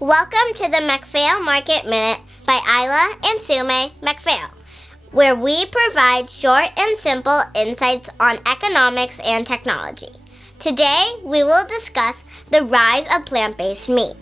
Welcome to the McPhail Market Minute by Isla and Sume McPhail, where we provide short and simple insights on economics and technology. Today, we will discuss the rise of plant-based meat.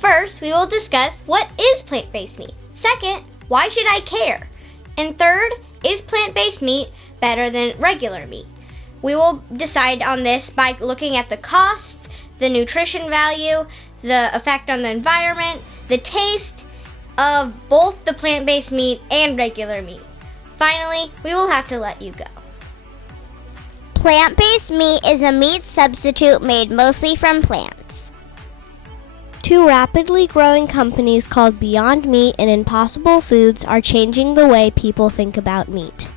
First, we will discuss what is plant-based meat. Second, why should I care? And third, is plant-based meat better than regular meat? We will decide on this by looking at the cost, the nutrition value, the effect on the environment, the taste of both the plant-based meat and regular meat. Finally, we will have to let you go. Plant-based meat is a meat substitute made mostly from plants. Two rapidly growing companies called Beyond Meat and Impossible Foods are changing the way people think about meat.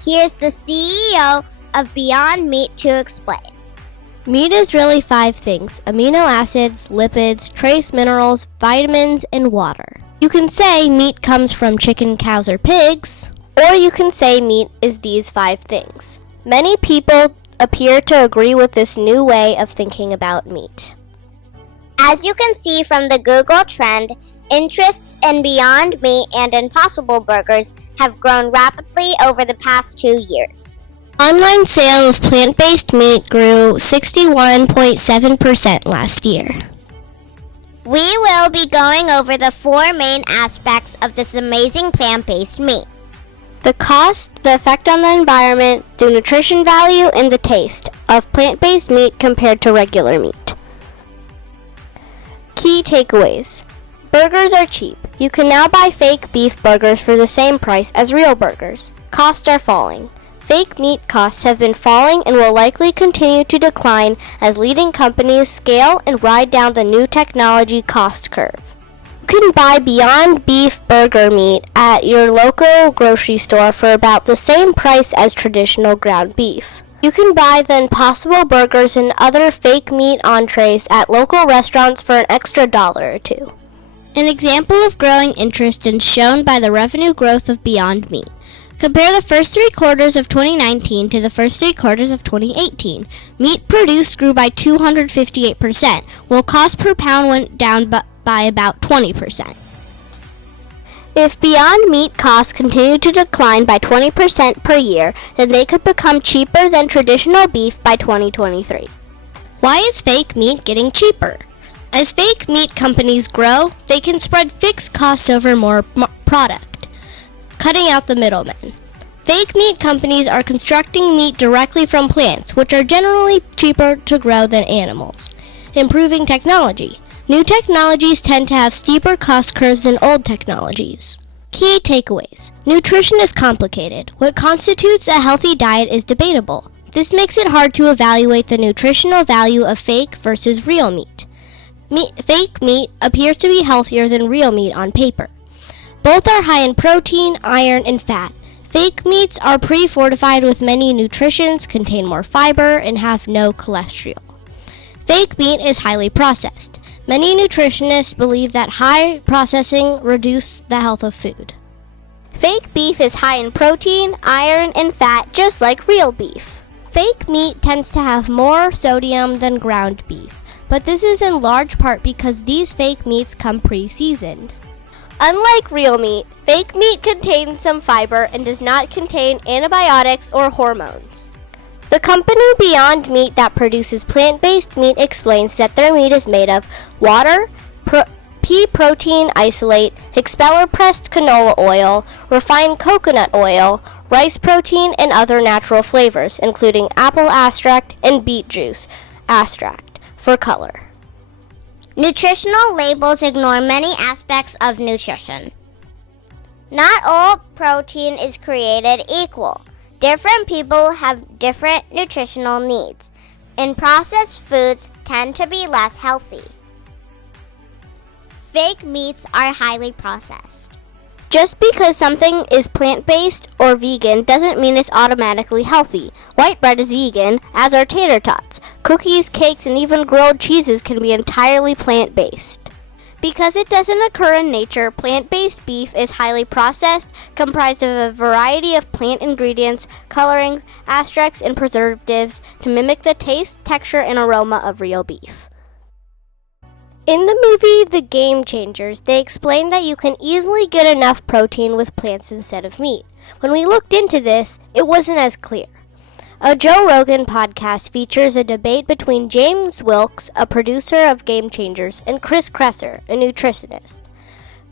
Here's the CEO of Beyond Meat to explain. Meat is really 5 things: amino acids, lipids, trace minerals, vitamins, and water. You can say meat comes from chicken, cows, or pigs, or you can say meat is these 5 things. Many people appear to agree with this new way of thinking about meat. As you can see from the Google trend, interests in Beyond Meat and Impossible Burgers have grown rapidly over the past 2 years. Online sale of plant-based meat grew 61.7% last year. We will be going over the 4 main aspects of this amazing plant-based meat. The cost, the effect on the environment, the nutrition value, and the taste of plant-based meat compared to regular meat. Key takeaways. Burgers are cheap. You can now buy fake beef burgers for the same price as real burgers. Costs are falling. Fake meat costs have been falling and will likely continue to decline as leading companies scale and ride down the new technology cost curve. You can buy Beyond Beef burger meat at your local grocery store for about the same price as traditional ground beef. You can buy the Impossible Burgers and other fake meat entrees at local restaurants for an extra $1 or $2. An example of growing interest is shown by the revenue growth of Beyond Meat. Compare the first 3 quarters of 2019 to the first 3 quarters of 2018. Meat produced grew by 258%, while cost per pound went down by about 20%. If Beyond Meat costs continue to decline by 20% per year, then they could become cheaper than traditional beef by 2023. Why is fake meat getting cheaper? As fake meat companies grow, they can spread fixed costs over more product, cutting out the middlemen. Fake meat companies are constructing meat directly from plants, which are generally cheaper to grow than animals. Improving technology. New technologies tend to have steeper cost curves than old technologies. Key takeaways. Nutrition is complicated. What constitutes a healthy diet is debatable. This makes it hard to evaluate the nutritional value of fake versus real meat. Fake meat appears to be healthier than real meat on paper. Both are high in protein, iron, and fat. Fake meats are pre-fortified with many nutrients, contain more fiber, and have no cholesterol. Fake meat is highly processed. Many nutritionists believe that high processing reduces the health of food. Fake beef is high in protein, iron, and fat, just like real beef. Fake meat tends to have more sodium than ground beef, but this is in large part because these fake meats come pre-seasoned. Unlike real meat, fake meat contains some fiber and does not contain antibiotics or hormones. The company Beyond Meat that produces plant-based meat explains that their meat is made of water, pea protein isolate, expeller-pressed canola oil, refined coconut oil, rice protein, and other natural flavors, including apple extract and beet juice extract for color. Nutritional labels ignore many aspects of nutrition. Not all protein is created equal. Different people have different nutritional needs, and processed foods tend to be less healthy. Fake meats are highly processed. Just because something is plant-based or vegan doesn't mean it's automatically healthy. White bread is vegan, as are tater tots. Cookies, cakes, and even grilled cheeses can be entirely plant-based. Because it doesn't occur in nature, plant-based beef is highly processed, comprised of a variety of plant ingredients, colorings, extracts, and preservatives to mimic the taste, texture, and aroma of real beef. In the movie The Game Changers, they explained that you can easily get enough protein with plants instead of meat. When we looked into this, it wasn't as clear. A Joe Rogan podcast features a debate between James Wilks, a producer of Game Changers, and Chris Kresser, a nutritionist.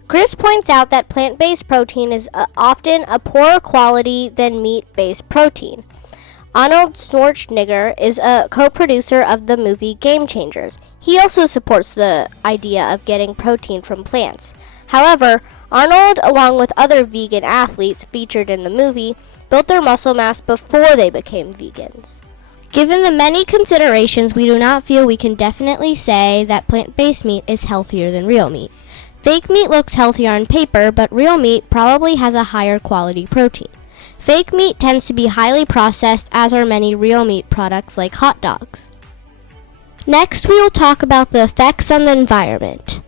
Chris points out that plant-based protein is often a poorer quality than meat-based protein. Arnold Schwarzenegger is a co-producer of the movie Game Changers. He also supports the idea of getting protein from plants. However, Arnold, along with other vegan athletes featured in the movie, built their muscle mass before they became vegans. Given the many considerations, we do not feel we can definitely say that plant-based meat is healthier than real meat. Fake meat looks healthier on paper, but real meat probably has a higher quality protein. Fake meat tends to be highly processed, as are many real meat products like hot dogs. Next, we will talk about the effects on the environment.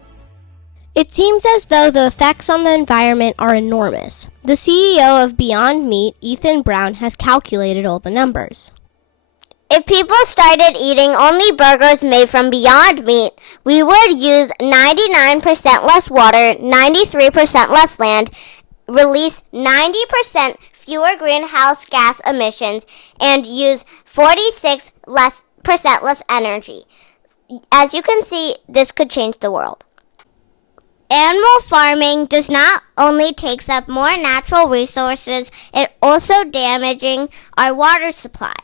It seems as though the effects on the environment are enormous. The CEO of Beyond Meat, Ethan Brown, has calculated all the numbers. If people started eating only burgers made from Beyond Meat, we would use 99% less water, 93% less land, release 90% fewer greenhouse gas emissions, and use 46% less energy. As you can see, this could change the world. Animal farming does not only takes up more natural resources, it also damaging our water supply.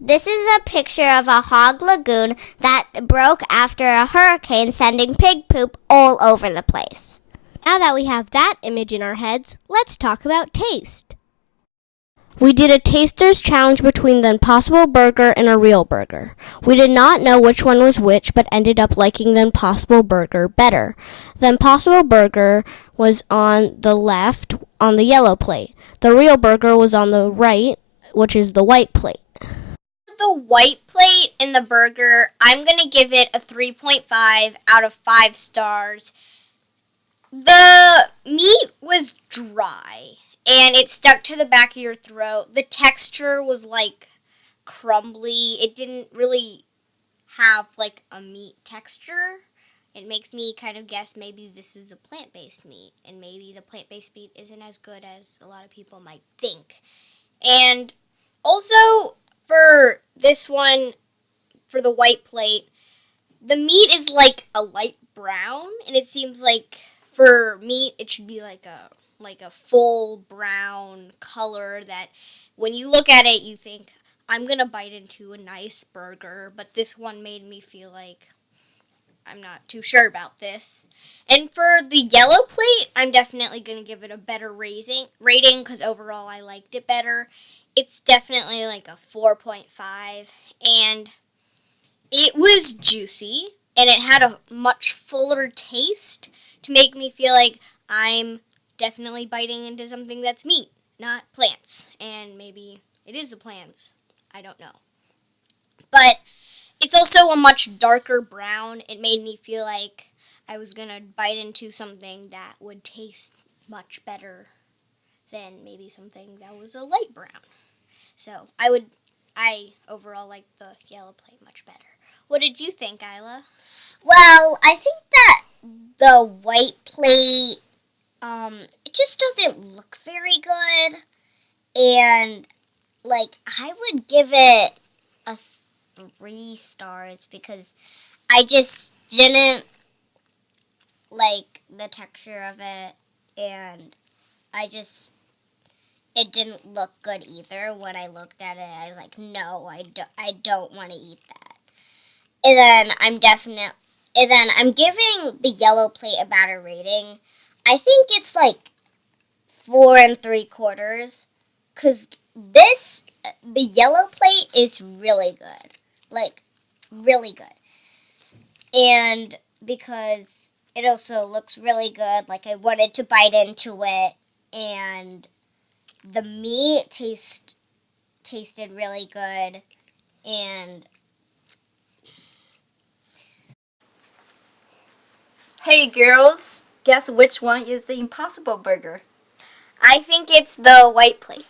This is a picture of a hog lagoon that broke after a hurricane, sending pig poop all over the place. Now that we have that image in our heads, let's talk about taste. We did a taster's challenge between the Impossible Burger and a real burger. We did not know which one was which, but ended up liking the Impossible Burger better. The Impossible Burger was on the left on the yellow plate. The real burger was on the right, which is the white plate. The white plate in the burger, I'm going to give it a 3.5 out of 5 stars. The meat was dry, and it stuck to the back of your throat. The texture was like crumbly. It didn't really have like a meat texture. It makes me kind of guess maybe this is a plant-based meat, and maybe the plant-based meat isn't as good as a lot of people might think. And also, for this one, for the white plate, the meat is like a light brown, and it seems like for meat it should be like a full brown color that when you look at it you think, I'm gonna bite into a nice burger, but this one made me feel like I'm not too sure about this. And for the yellow plate, I'm definitely gonna give it a better rating because overall I liked it better. It's definitely like a 4.5, and it was juicy, and it had a much fuller taste to make me feel like I'm definitely biting into something that's meat, not plants. And maybe it is the plants. I don't know. But it's also a much darker brown. It made me feel like I was going to bite into something that would taste much better than maybe something that was a light brown. So I overall like the yellow plate much better. What did you think, Isla? Well, I think that the white plate, it just doesn't look very good. And, I would give it a 3 stars because I just didn't like the texture of it. And it didn't look good either. When I looked at it, I was like, no, I don't want to eat that. And then I'm giving the yellow plate a better rating. I think it's 4 3/4, because the yellow plate is really good. Really good. And because it also looks really good, I wanted to bite into it, and the meat tasted really good, and Hey girls, guess which one is the Impossible Burger? I think it's the white plate.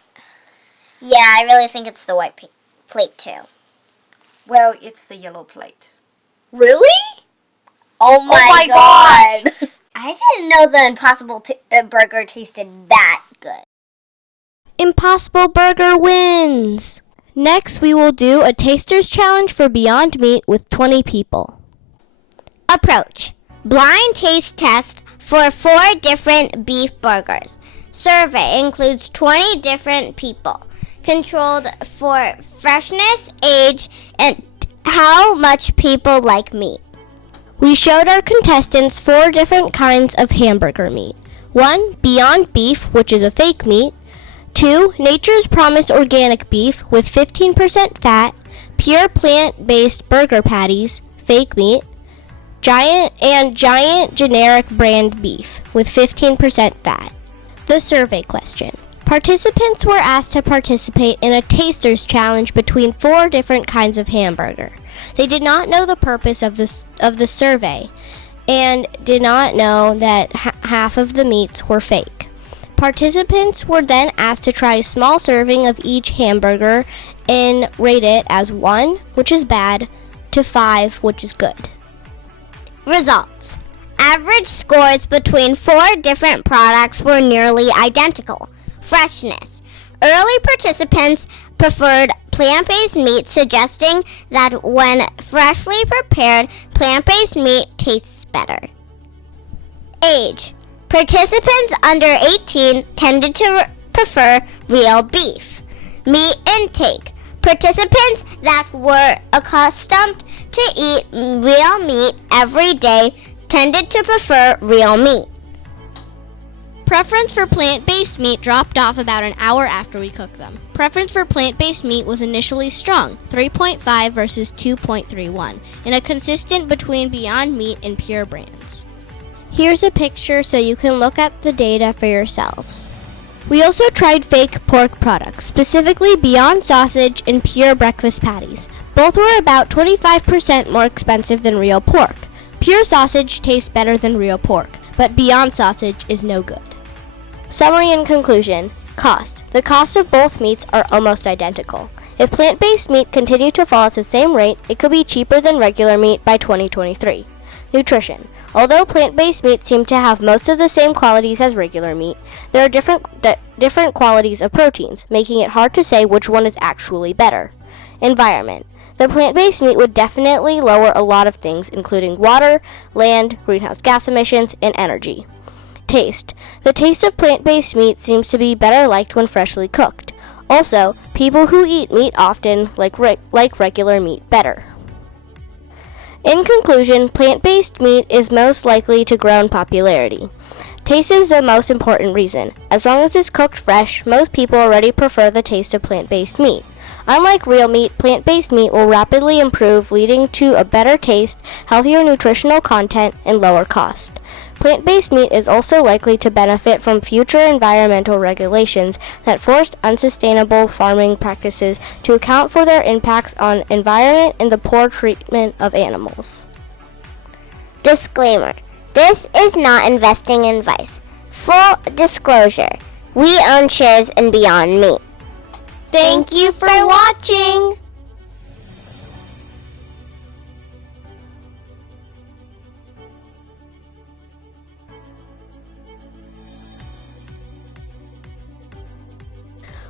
yeah, I really think it's the white plate too. Well, it's the yellow plate. Really? Oh my God. I didn't know the Impossible Burger tasted that good. Impossible Burger wins! Next, we will do a Taster's Challenge for Beyond Meat with 20 people. Approach. Blind taste test for 4 different beef burgers. Survey includes 20 different people. Controlled for freshness, age, and how much people like meat. We showed our contestants 4 different kinds of hamburger meat. 1, Beyond Beef, which is a fake meat. 2, Nature's Promise organic beef with 15% fat, pure plant-based burger patties, fake meat. Giant generic brand beef with 15% fat. The survey question. Participants were asked to participate in a taster's challenge between 4 different kinds of hamburger. They did not know the purpose of the survey and did not know that half of the meats were fake. Participants were then asked to try a small serving of each hamburger and rate it as 1, which is bad, to 5, which is good. Results. Average scores between 4 different products were nearly identical. Freshness. Early participants preferred plant-based meat, suggesting that when freshly prepared, plant-based meat tastes better. Age. Participants under 18 tended to prefer real beef. Meat intake. Participants that were accustomed to eat real meat every day tended to prefer real meat. Preference for plant-based meat dropped off about an hour after we cooked them. Preference for plant-based meat was initially strong, 3.5 versus 2.31, and a consistent between Beyond Meat and Pure brands. Here's a picture so you can look at the data for yourselves. We also tried fake pork products, specifically Beyond Sausage and Pure breakfast patties. Both were about 25% more expensive than real pork. Pure sausage tastes better than real pork, but Beyond Sausage is no good. Summary and conclusion. Cost. The costs of both meats are almost identical. If plant-based meat continued to fall at the same rate, it could be cheaper than regular meat by 2023. Nutrition. Although plant-based meat seem to have most of the same qualities as regular meat, there are different qualities of proteins, making it hard to say which one is actually better. Environment. The plant-based meat would definitely lower a lot of things, including water, land, greenhouse gas emissions, and energy. Taste. The taste of plant-based meat seems to be better liked when freshly cooked. Also, people who eat meat often like regular meat better. In conclusion, plant-based meat is most likely to grow in popularity. Taste is the most important reason. As long as it's cooked fresh, most people already prefer the taste of plant-based meat. Unlike real meat, plant-based meat will rapidly improve, leading to a better taste, healthier nutritional content, and lower cost. Plant-based meat is also likely to benefit from future environmental regulations that force unsustainable farming practices to account for their impacts on environment and the poor treatment of animals. Disclaimer. This is not investing advice. Full disclosure. We own shares in Beyond Meat. Thank you for watching!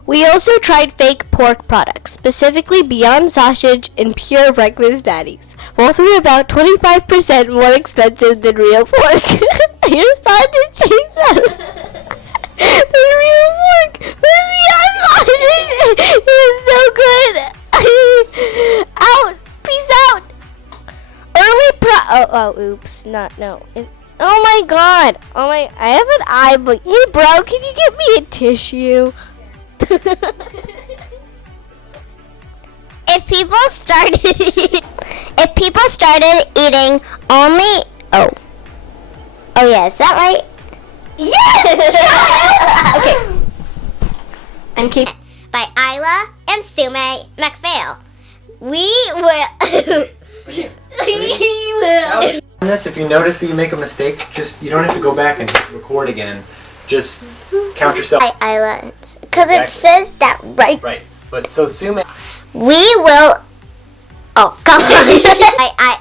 We also tried fake pork products, specifically Beyond Sausage and Pure breakfast patties. Both were about 25% more expensive than real pork. Your sausage tastes better than real pork. But Beyond Sausage is so good. Out. Peace out. Oh my god. I have an eye, but hey bro, can you get me a tissue? If people started eating only is that right? Yes. Okay. And keep By Isla and Sume McPhail. We will. If you notice that you make a mistake, you don't have to go back and record again. Just count yourself. By Isla, because it Exactly. says that right. Right. But so Sume. We will. Oh, come on.